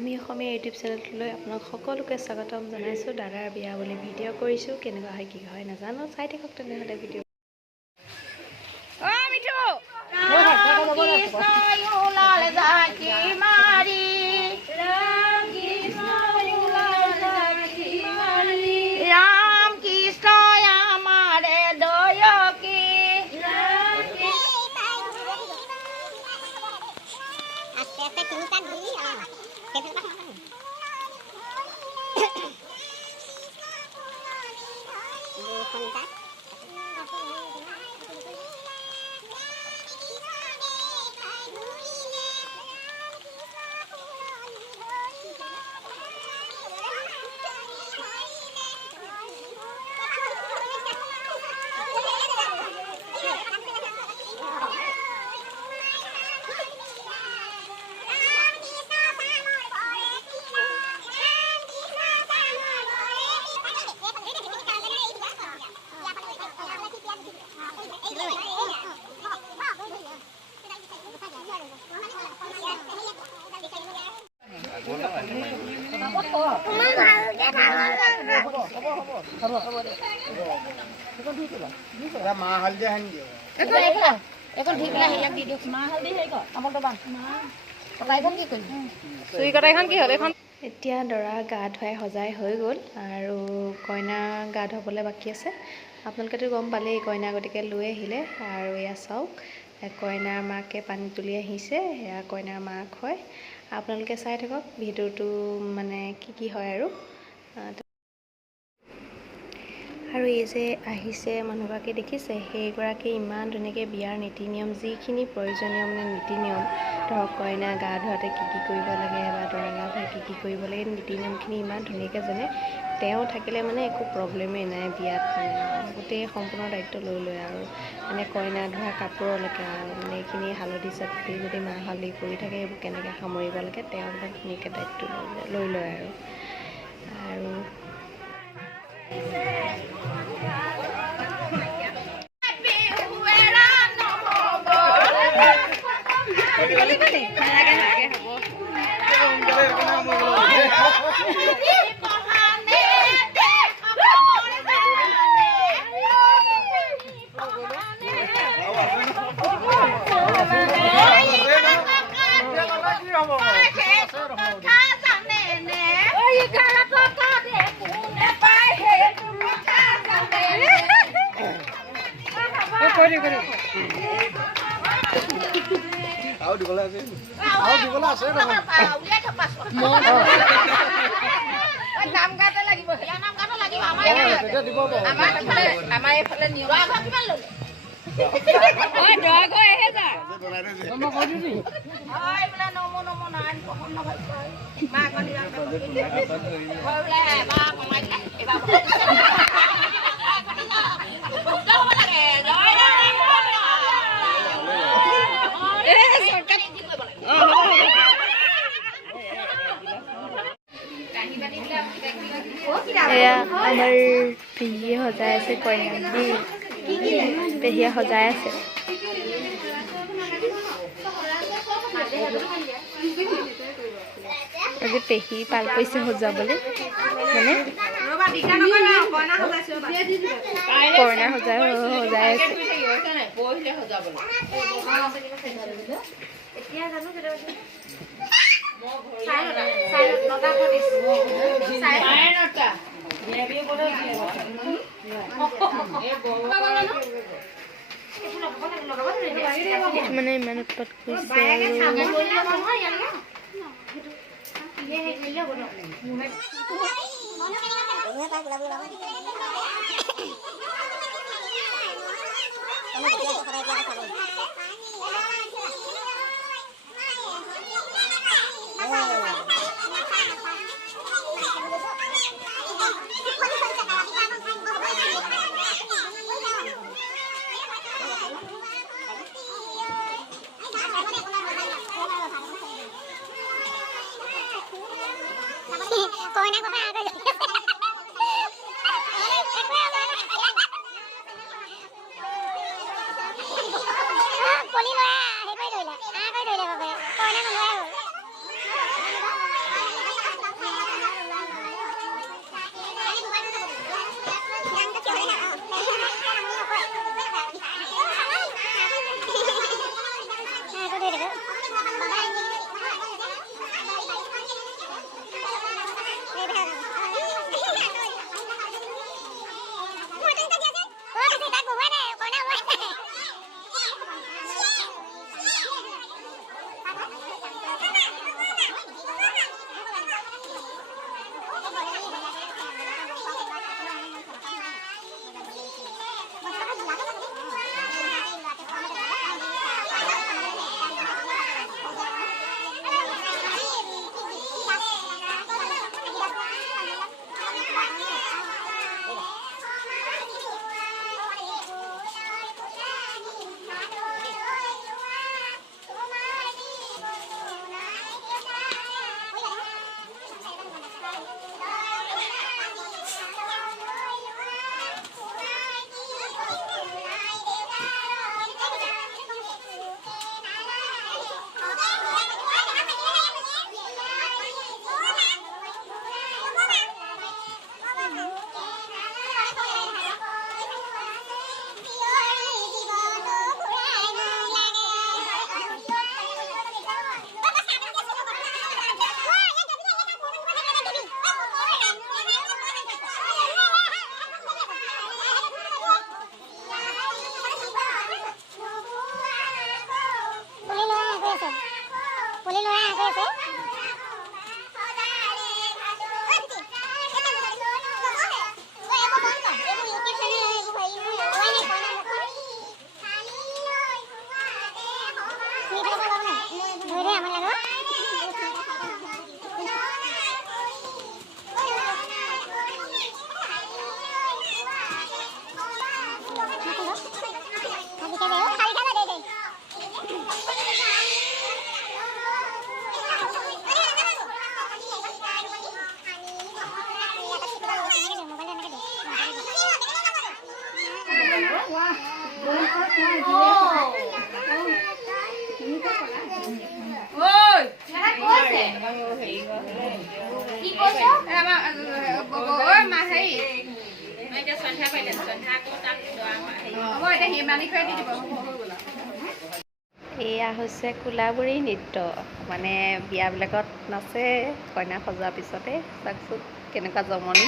আমি অসমীয়া ইউটিউব চেনেলটোলৈ আপোনাক সকলোকে স্বাগতম জনাইছোঁ। দাদাৰ বিয়া বুলি ভিডিঅ' কৰিছোঁ, কেনেকুৱা হয় কি হয় নাজানো, চাই থাকক তেনেহ'লে ভিডিঅ'। এতিয়া দৰা গা ধুৱাই সজাই হৈ গ'ল আৰু কইনা গা ধুৱাবলৈ বাকী আছে। আপোনালোকেতো গম পালেই কইনা, গতিকে লৈ আহিলে আৰু এয়া চাওক, কইনাৰ মাকে পানী তুলি আহিছে, সেয়া কইনাৰ মাক হয়। আপোনালোকে চাই থাকক ভিডিঅ'টো, মানে কি হয় আৰু এই যে আহিছে মানুহগৰাকী দেখিছে, সেইগৰাকী ইমান ধুনীয়াকৈ বিয়াৰ নীতি নিয়ম, যিখিনি প্ৰয়োজনীয় মানে নীতি নিয়ম, ধৰক কইনা গা ধোৱাতে কি কৰিব লাগে বা দৰা গা ধোৱাতে কি কৰিব লাগে, নীতি নিয়মখিনি ইমান ধুনীয়াকৈ জানে। তেওঁ থাকিলে মানে একো প্ৰব্লেমেই নাই বিয়াত, মানে গোটেই সম্পূৰ্ণ দায়িত্ব লৈ লয় আৰু মানে কইনা ধৰা কাপোৰলৈকে আৰু মানে এইখিনি হালধি চাপি যদি মাহ হালধি পৰি থাকে এইবোৰ কেনেকৈ সামৰিব লাগে, তেওঁ একদম ধুনীয়াকৈ দায়িত্ব লৈ লয় আৰু এয়া আমাৰ পেহীয়ে সজাই আছে কইনাক, পেহীয়ে সজাই আছে। আজি পেহী পাল কৰিছে সজাবলৈ, মানে কইনা সজাই আছে। মানে ইমান উৎপাত কৰিছে কি কৈছ মা হেৰি এতিয়া সন্ধ্যা পাইলে সন্ধ্যাটো তাত হ'ব এতিয়া হিমানী খুৱাই দি দিব এয়া হৈছে কোলাবুৰী নৃত্য মানে বিয়াবিলাকত নাচে কইনা সজোৱাৰ পিছতে চাওকচোন কেনেকুৱা জমনি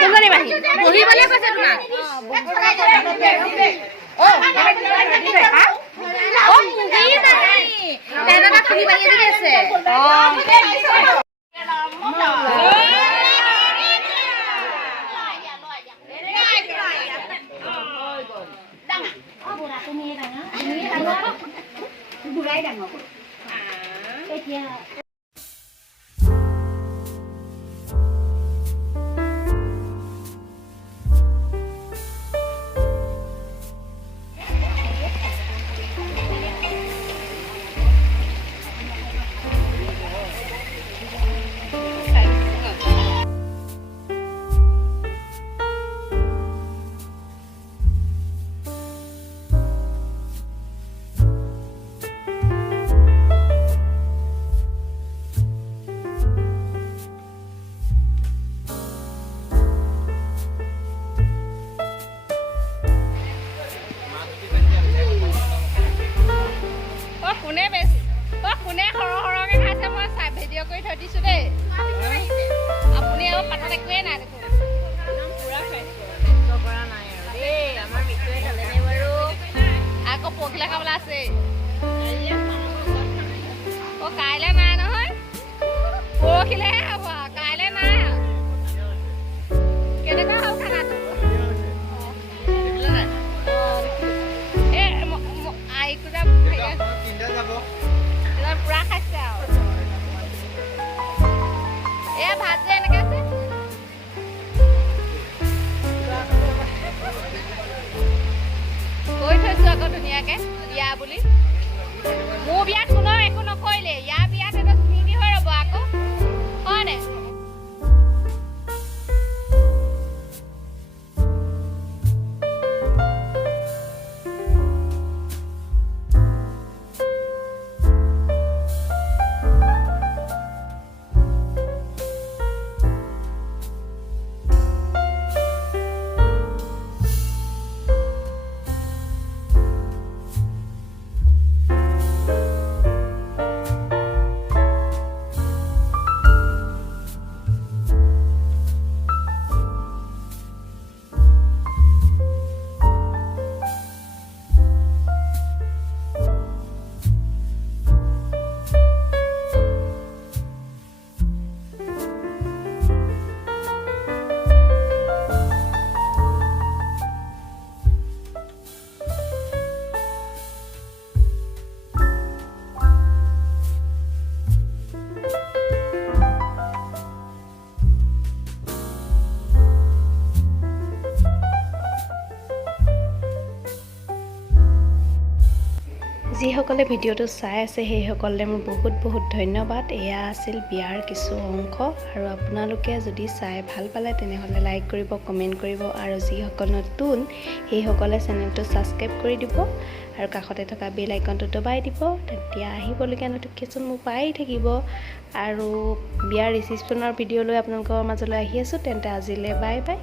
কোনজনী মাহী বহিবলৈ কৈছে তোমাক কোনে সৰহকৈ খাইছে মই চাই ভিডিঅ' কৰি থৈ দিছোঁ দেই আপুনি আৰু পাতত একোৱেই নাই দেখোন পুৰা খাইছোঁ কৰা নাই আৰু দেই আমাৰ মিঠুৱে খালেনে বাৰু আকৌ পৰহিলৈ খাবলৈ আছে কাইলৈ নাই নহয় পৰহিলৈহে হ'ব কাইলৈ নাই কেনেকুৱা হ'ল খানাটো পুৰা খাইছে আৰু এয়া ভাত যে এনেকে আছে কৈ থৈছো আকৌ ধুনীয়াকে বিয়া বুলি মোৰ বিয়াত কোনেও একো নকৰিলে ইয়াৰ বিয়াত এটা স্মৃতি হৈ ৰ'ব আকৌ হয়নে যিসকলে ভিডিঅ'টো চাই আছে সেইসকলে মোৰ বহুত ধন্যবাদ এয়া আছিল বিয়াৰ কিছু অংশ আৰু আপোনালোকে যদি চাই ভাল পালে তেনেহ'লে লাইক কৰিব কমেণ্ট কৰিব আৰু যিসকল নতুন সেইসকলে চেনেলটো ছাবস্ক্ৰাইব কৰি দিব আৰু কাষতে থকা বেল আইকনটো দবাই দিব তেতিয়া আহিবলগীয়া নটিফিকেশ্যন মোক পাই থাকিব আৰু বিয়াৰ ৰিচিপশ্যনৰ ভিডিঅ' লৈ আপোনালোকৰ মাজলৈ আহি আছোঁ তেন্তে আজিলৈ বাই বাই